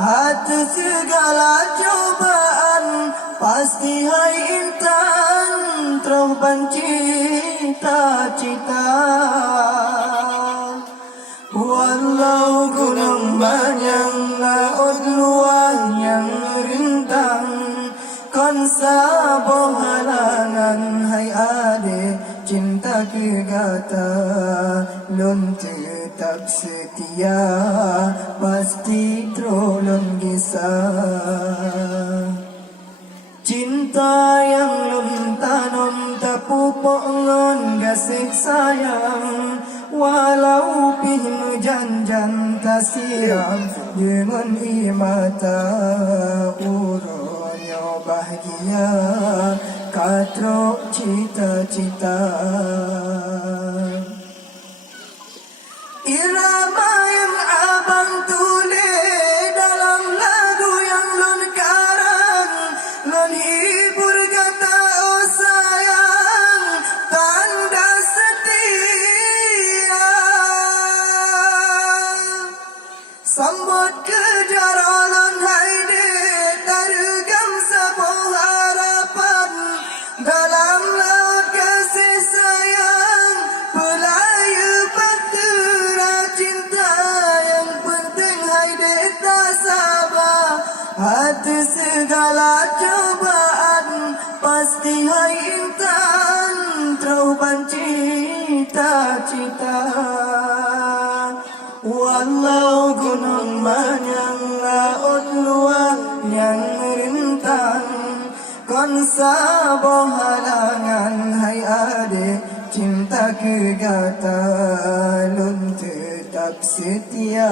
Atas segala cobaan pasti hai intan teroban cita-cita. Walau gunung banyak laut luas yang rintang, kon saboh halangan hai adik cinta kegata, lun tetap setia pasti tolong kisah. Cinta yang lun tanam tak pupuk ngon gasih sayang, walau pinu janjan tak siram dengan imata uronyo bahagia katro cita-cita. Irama yang abang tulis dalam lagu yang lun karang, lun hibur kata oh sayang tanda setia. Sambut kejaran haide targam sebuah harapan dalam laut kasih sayang, pelaya bahtera cinta yang penting haide tak sabar. Atas segala cobaan pasti hai intan teroban cita-cita. Walau gunung banyak laut luas yang rintang, kon saboh halangan hai adik cinta kegata, lun tetap setia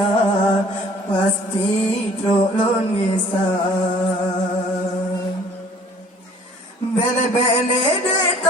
pasti trok lun kisah.